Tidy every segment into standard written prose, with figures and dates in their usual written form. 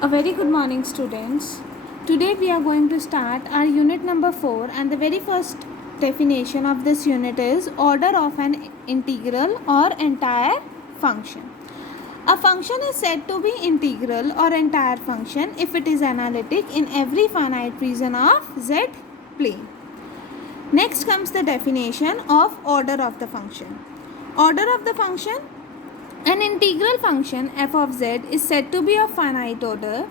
A very good morning, students. Today we are going to start our unit number 4, and the very first definition of this unit is order of an integral or entire function. A function is said to be integral or entire function if it is analytic in every finite region of Z plane. Next comes the definition of order of the function. Order of the function. An integral function f of z is said to be of finite order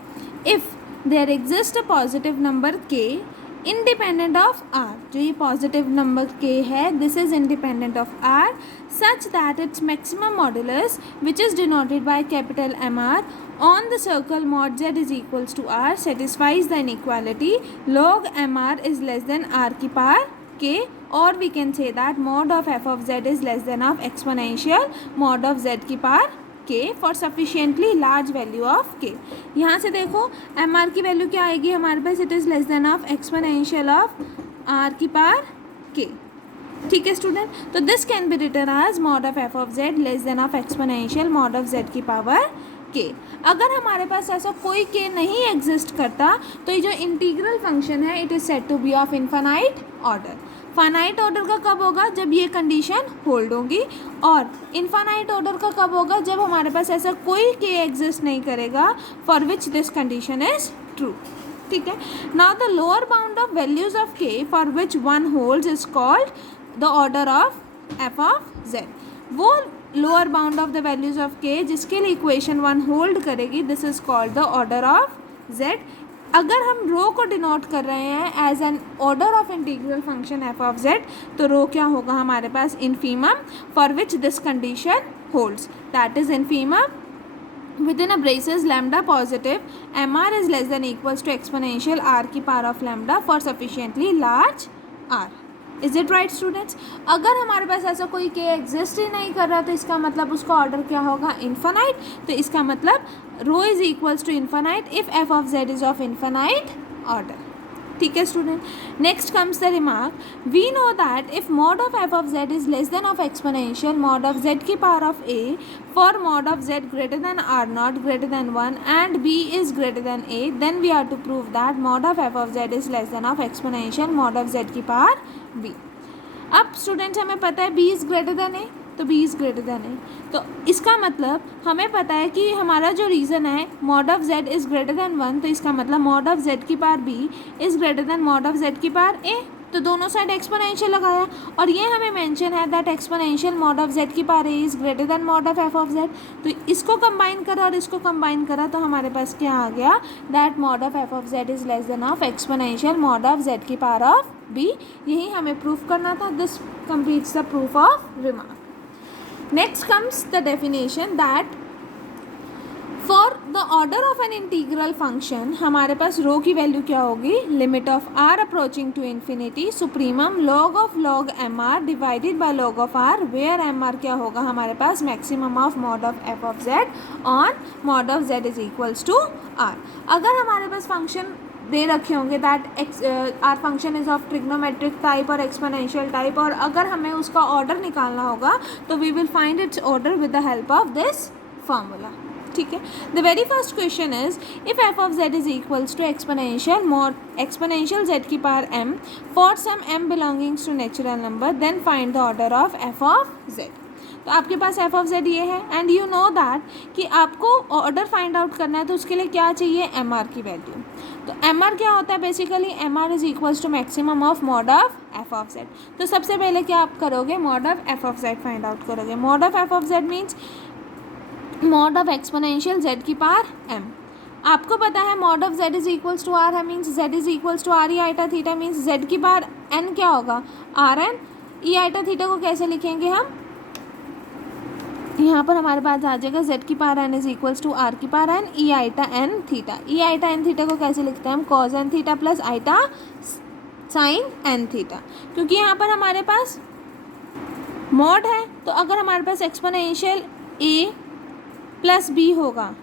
if there exists a positive number k independent of r. जो ये positive number k है, this is independent of r such that its maximum modulus, which is denoted by capital MR on the circle mod z is equals to r, satisfies the inequality log mr is less than r की power k, or we can say that mod of f of z is less than of exponential mod of z की power k for sufficiently large value of k. यहाँ से देखो mr की value क्या आएगी हमारे पास, it is less than of exponential of r की पावर k. ठीक है स्टूडेंट, तो this can be written as mod of f of z less than of exponential mod of z की पावर k. अगर हमारे पास ऐसा कोई k नहीं एग्जिस्ट करता तो ये जो इंटीग्रल फंक्शन है it is said to be of infinite order. Finite order का कब होगा, जब ये कंडीशन होल्ड होगी, और इनफाइनाइट ऑर्डर का कब होगा, जब हमारे पास ऐसा कोई k एग्जिस्ट नहीं करेगा for which this condition is true. ठीक है, now the lower bound of values of k for which one holds is called the order of f of z. वो lower bound of the values of k जिसके लिए equation 1 hold करेगी, this is called the order of z. अगर हम rho को denote कर रहे हैं as an order of integral function f of z, तो रो क्या होगा हमारे पास, infimum for which this condition holds, that is infimum within a braces lambda positive mr is less than equals to exponential r की power of lambda for sufficiently large r. Is it right students. अगर हमारे पास ऐसा कोई k exist ही नहीं कर रहा तो इसका मतलब उसका ऑर्डर क्या होगा, इन्फानाइट. तो इसका मतलब rho is equals to infinite if f of z is of infinite order. ठीक है student, next comes the remark. We know that if mod of f of z is less than of exponential mod of z की power of a for mod of z greater than r not greater than 1 and b is greater than a, then we are to prove that mod of f of z is less than of exponential mod of z की power b. अब students हमें पता है b is greater than a, तो b is greater than a, तो इसका मतलब हमें पता है कि हमारा जो रीज़न है mod of z is greater than 1, तो इसका मतलब मॉड ऑफ z की power b is greater than mod of z की पावर a. तो दोनों साइड एक्सपोनेंशियल लगाया और ये हमें मेंशन है that exponential mod of z की power a is greater than mod of f of z. तो इसको कंबाइन करा और इसको कंबाइन करा तो हमारे पास क्या आ गया, that mod of f of z is less than of exponential mod of z की पावर ऑफ b. यही हमें प्रूफ करना था. This completes the proof of remark. Next comes the definition that for the order of an integral function हमारे पास rho की value क्या होगी, limit of r approaching to infinity supremum log of log mr divided by log of r, where mr क्या होगा हमारे पास, maximum of mod of f of z on mod of z is equals to r. अगर हमारे पास function दे रखे होंगे that are function is of trigonometric type और एक्सपोनेंशियल टाइप, और अगर हमें उसका ऑर्डर निकालना होगा तो we will find its order with the help of this formula. ठीक है, the very first question is if f of z is equals to exponential z की power m for some m belongings to natural number, then find the order of f of z. तो आपके पास f of z ये है and you know that कि आपको order find out करना है तो उसके लिए क्या चाहिए, mr की वैल्यू. तो mr क्या होता है, basically mr is equals to maximum of mod of f of z. तो सबसे पहले क्या आप करोगे, mod of f of z find out करोगे. Mod of f of z means mod of exponential z की पावर m. आपको पता है mod of z is equals to r है, means z is equals to r E iota theta, means z की power n क्या होगा, r n. E iota theta को कैसे लिखेंगे हम, यहाँ पर हमारे पास आ जाएगा z की power n is equals to r की power n e iota n theta. E iota n theta को कैसे लिखते हैं हम, cos n theta plus iota sine n theta, क्योंकि यहाँ पर हमारे पास मॉड है तो अगर हमारे पास एक्सपोनेंशियल a प्लस b होगा,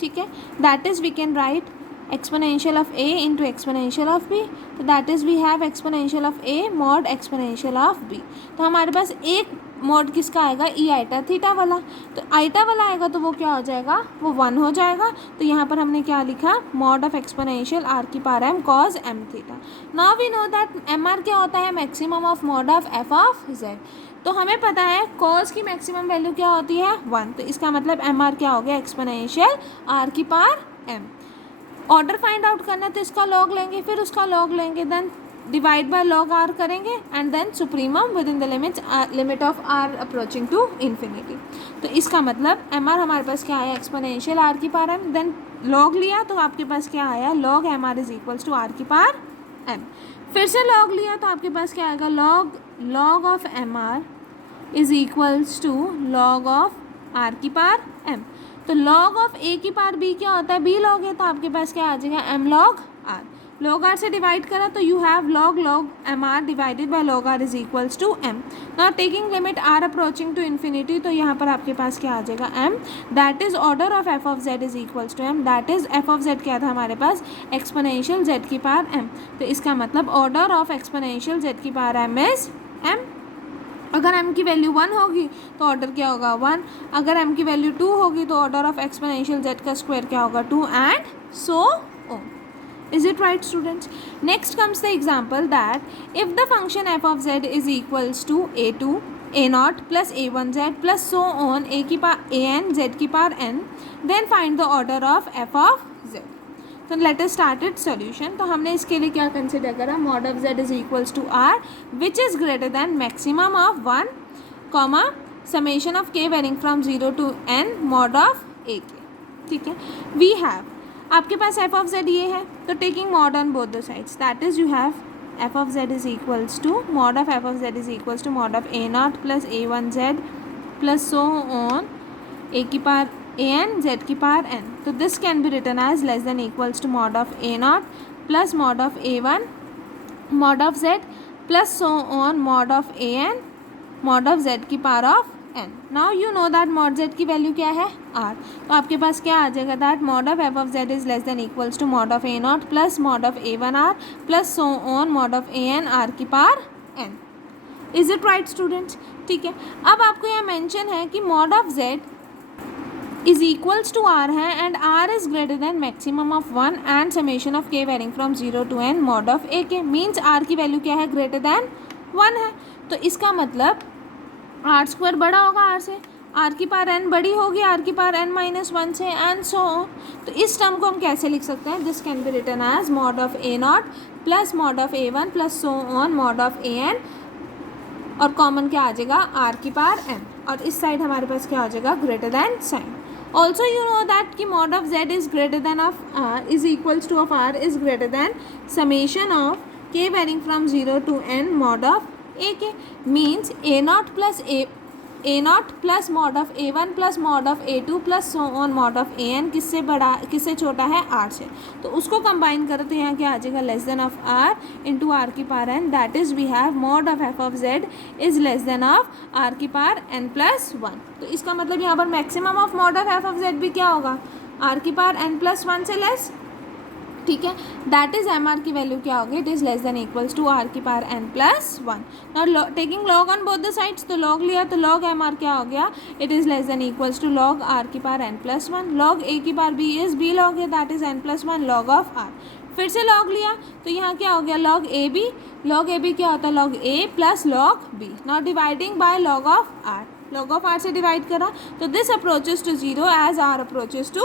ठीक है, that is we can write exponential of a into exponential of b, तो that is we have exponential of a mod exponential of b. तो हमारे पास एक मोड किसका आएगा, ई आइटा थीटा वाला, तो आइटा वाला आएगा तो वो क्या हो जाएगा, वो 1 हो जाएगा। तो यहाँ पर हमने क्या लिखा, मॉड ऑफ एक्सपोनेंशियल आर की power m cos m theta. Now we know that m are क्या होता है, maximum of mod of F of z. तो हमें पता है कॉज की मैक्सिमम वैल्यू क्या होती है 1, तो इसका मतलब एम आर क्या हो गया, एक्सपोनेंशियल आर की power m. Order find out करना है तो इसका लॉग लेंगे, फिर उसका लॉग लेंगे, then divide by log R करेंगे and then supremum within the limit of R approaching to infinity. तो इसका मतलब एम आर हमारे पास क्या आया, एक्सपोनेंशियल आर की पावर एम, देन लॉग लिया तो आपके पास क्या आया, log M R is equals to R की पावर एम। फिर से लॉग लिया तो आपके पास क्या आएगा, log of M R is equals to log of R की पावर एम। तो लॉग ऑफ ए की पावर बी क्या होता है, बी लॉग है, तो आपके पास क्या आ जाएगा, m log r. Log r से डिवाइड करा तो you have log M r divided by log r is equals to m. Now taking limit r approaching to infinity, तो यहाँ पर आपके पास क्या आ जाएगा, m, that is order of F of Z is equals to m, that is f of z क्या था हमारे पास, एक्सपोनेंशियल जेड की पावर एम। तो इसका मतलब ऑर्डर ऑफ एक्सपोनेंशियल जेड की पावर एम इज एम। अगर m की वैल्यू 1 होगी तो ऑर्डर क्या होगा 1, अगर m की वैल्यू 2 होगी तो ऑर्डर ऑफ एक्सपोनेंशियल z का स्क्वायर क्या होगा 2 and so on. Is it right, students? Next comes the example that if the function f of z is equals to a2 a0 plus a1z plus so on a की power an z की power n, then find the order of f of z. तो let us start it solution. तो हमने इसके लिए क्या consider करा, mod of z is equals to r which is greater than maximum of 1 comma summation of k varying from 0 to n mod of a k। ठीक है, we have, आपके पास f of z ये है, तो taking mod on both the sides, that is you have f of z is equals to mod of f of z is equals to mod of a0 plus a1z plus so on a की power an z की power n। तो this can be written as less than equals to mod of a0 plus mod of a1 mod of z plus so on mod of an mod of z की power of n। Now you know that mod z की value क्या है r, तो आपके पास क्या आ जाएगा, that mod of f of z is less than equals to mod of a0 plus mod of a1 r plus so on mod of an r की power n। Is it right students? ठीक है, अब आपको यहाँ mention है कि mod of z is equals to R है and R is greater than maximum of 1 and summation of K varying from 0 to n mod of A K, means are की value क्या है, ग्रेटर देन 1 है। तो इसका मतलब are square बड़ा होगा आर से, आर की पावर एन बड़ी होगी आर की पावर एन माइनस 1 से एंड सो ऑन। तो इस टर्म को हम कैसे लिख सकते हैं, this can be written as mod of a not plus mod of A one plus so on mod of A n, और कॉमन क्या आ जाएगा आर की पावर एन, और इस साइड हमारे पास क्या हो जाएगा greater than sign. Also you know that कि mod of Z is greater than of R is equals to of R is greater than summation of K varying from 0 to n mod of A K, means A not plus mod of A one plus mod of A two plus so on mod of A N किससे बड़ा, किससे छोटा है are से। तो उसको combine करो तो यहाँ क्या आ जाएगा, less than of R into R की power N, that is we have mod of F of Z is less than of R की पावर एन प्लस 1। तो इसका मतलब यहाँ पर maximum of mod of F of Z भी क्या होगा, आर की पावर एन प्लस 1 से लेस। ठीक है, दैट इज एम आर की वैल्यू क्या होगी, it is less than equals to R की power N plus 1। Now taking log on both the sides, तो लॉग लिया तो लॉग एम आर क्या हो गया, it is less than equals to log R की power N plus 1। Log A की power B is B log है, that is N plus 1 log of are. फिर से लॉग लिया तो यहाँ क्या हो गया, लॉग ए बी क्या होता है, log a plus log b. Now dividing by log of r, log of r से डिवाइड करा तो this approaches to 0 as r approaches to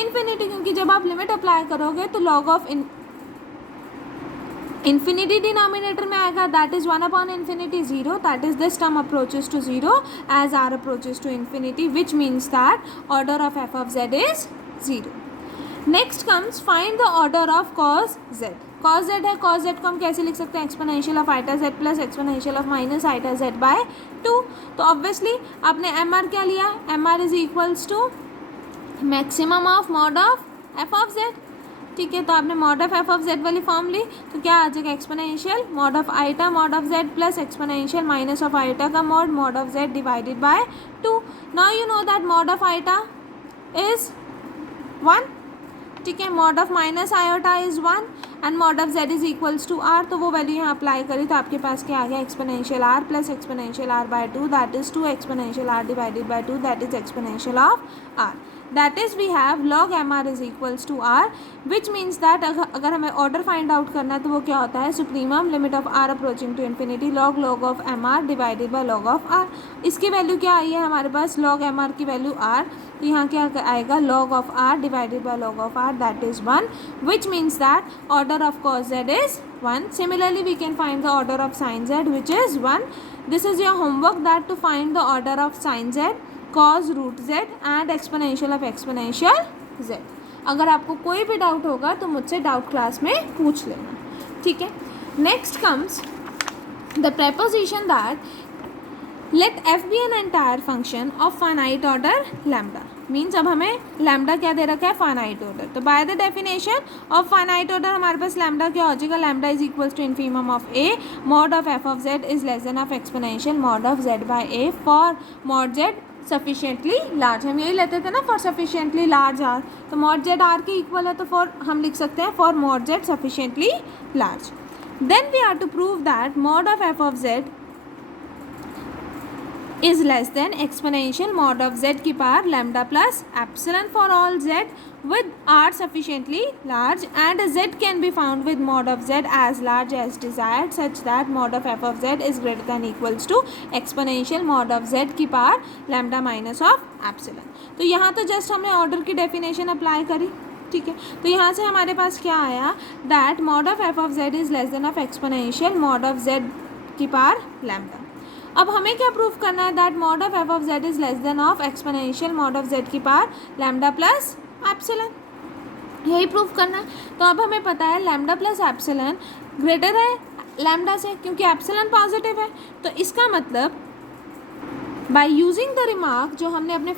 infinity, क्योंकि जब आप लिमिट अप्लाई करोगे तो लॉग ऑफ इन्फिनिटी डिनोमिनेटर में आएगा, that is 1 upon infinity 0, that is this term approaches to 0 as r approaches to infinity, which means that order of F of Z is 0। Next comes find the order of cos z. Cos z है, cos z को हम कैसे लिख सकते हैं, exponential of iota z plus exponential of minus iota z by 2। तो obviously आपने m are क्या लिया, M R is equals to maximum of mod of F of Z. ठीक है, तो आपने mod of F of Z वाली form ली तो क्या आ जाएगा, exponential mod of iota mod of Z plus exponential minus of iota का mod of Z divided by 2। Now you know that mod of iota is 1। ठीक है, mod of minus iota is 1 and mod of Z is equals to are, तो वो value यहाँ apply करी तो आपके पास क्या आ गया, exponential r plus exponential r by 2 that is 2 exponential r divided by 2 that is exponential of r. That is we have log mr is equals to r, which means that अगर हमें order find out करना है तो वो क्या होता है, supremum limit of r approaching to infinity log of mr divided by log of r. इसकी वैल्यू क्या आई है हमारे पास, log mr की वैल्यू r, तो यहाँ क्या आएगा log of r divided by log of r that is 1, which means that order of cos z is 1. Similarly we can find the order of sin z which is 1. This is your homework, that to find the order of sin z, cos root z and exponential of exponential z. अगर आपको कोई भी doubt होगा तो मुझसे doubt class में पूछ लेना, ठीक है. Next comes the preposition that let f be an entire function of finite order lambda. Means अब हमें लैम्डा क्या दे रखा है, फाइनाइट ऑर्डर. तो by the definition of finite order हमारे पास लैम्डा क्या हो जाएगा, lambda is equals to infimum of a mod of f of z is less than of exponential mod of z by a for mod z sufficiently large. हम यही लेते थे ना, फॉर सफिशिएंटली लार्ज आर, तो mod z r के equal है, तो for हम लिख सकते हैं for mod z sufficiently large. Then we are to prove that mod of F of z is less than exponential mod of z की power lambda plus epsilon for all z with r sufficiently large, and z can be found with mod of z as large as desired such that mod of f of z is greater than equals to exponential mod of z की power lambda minus of epsilon. तो यहाँ तो just हमने order की definition apply करी, ठीक है. तो यहाँ से हमारे पास क्या आया, that mod of F of Z is less than of exponential mod of Z की पावर लैम्डा. अब हमें क्या प्रूफ करना है, that mod of F of Z is less than of exponential mod of Z की power lambda plus epsilon. यही proof करना है. तो अब हमें पता है लैम्डा प्लस एप्सिलॉन ग्रेटर है लैम्डा से, क्योंकि एप्सिलॉन पॉजिटिव है. तो इसका मतलब बाय यूजिंग द रिमार्क जो हमने अपने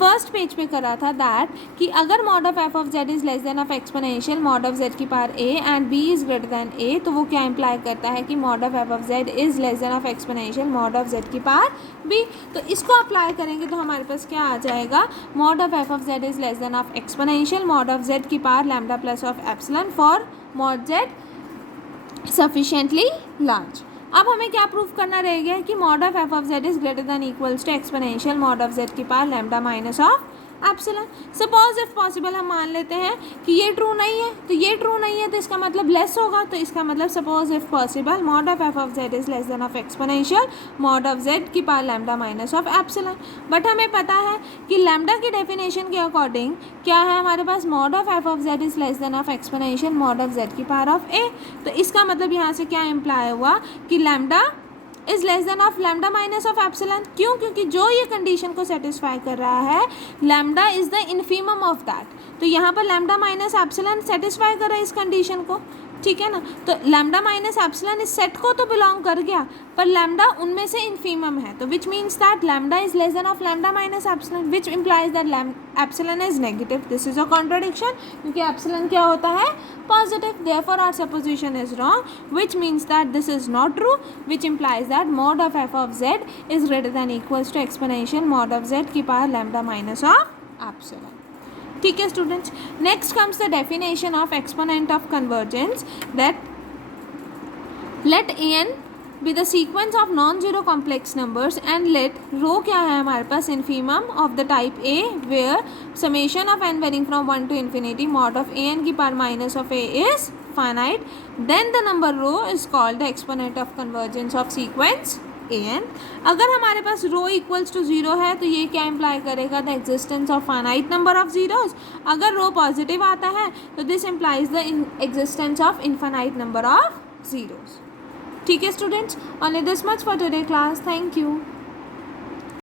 फर्स्ट पेज पे करा था, दैट कि अगर mod of F of Z is less than of exponential mod of Z की power A and B is greater than A, तो वो क्या इंप्लाई करता है कि mod of F of Z is less than of exponential mod of Z की power B. तो इसको अप्लाई करेंगे तो हमारे पास क्या आ जाएगा, mod of F of Z is less than of exponential mod of Z की power lambda plus of epsilon for mod z sufficiently large. अब हमें क्या प्रूफ करना रह गया कि mod of F of Z is greater than equals to exponential mod of Z की power lambda minus of epsilon. Suppose if possible हम मान लेते हैं कि ये ट्रू नहीं है, तो ये ट्रू नहीं है तो इसका मतलब लेस होगा. तो इसका मतलब suppose if possible mod of F of Z is less than of exponential mod of Z की power lambda minus of epsilon. But हमें पता है कि लैम्डा की डेफिनेशन के अकॉर्डिंग क्या है हमारे पास, mod of F of Z is less than of exponential mod of Z की पावर ऑफ ए. तो इसका मतलब यहाँ से क्या इम्प्लाई हुआ कि lambda is less than of lambda minus of epsilon. क्यों, क्योंकि जो ये कंडीशन को सेटिस्फाई कर रहा है lambda is the infimum of that. तो यहाँ पर लैम्डा माइनस एप्सिलॉन सेटिस्फाई कर रहा है इस कंडीशन को, ठीक है ना. तो लैम्डा माइनस एप्सिलॉन इस सेट को तो बिलोंग कर गया, पर लैम्डा उनमें से इन्फीमम है. तो विच means that lambda is less than of lambda minus epsilon, which implies that epsilon is negative. This is a contradiction, क्योंकि एप्सिलॉन क्या होता है, positive. Therefore our supposition is wrong, which means that this is not true, which implies that mod of f of z is greater than equals to exponential mod of z की power lambda minus of epsilon. ठीक है students. Next comes the definition of exponent of convergence, that let an be the sequence of non-zero complex numbers and let rho क्या है हमारे पास, infimum of the type a where summation of n varying from 1 to infinity mod of an की power minus of a is finite, then the number row is called the exponent of convergence of sequence an. अगर हमारे पास रो equals to zero है तो ये क्या imply करेगा, the existence of finite number of zeros. अगर रो पॉजिटिव आता है तो this implies the existence of infinite number of zeros. ठीक है students, only this much for today class. Thank you.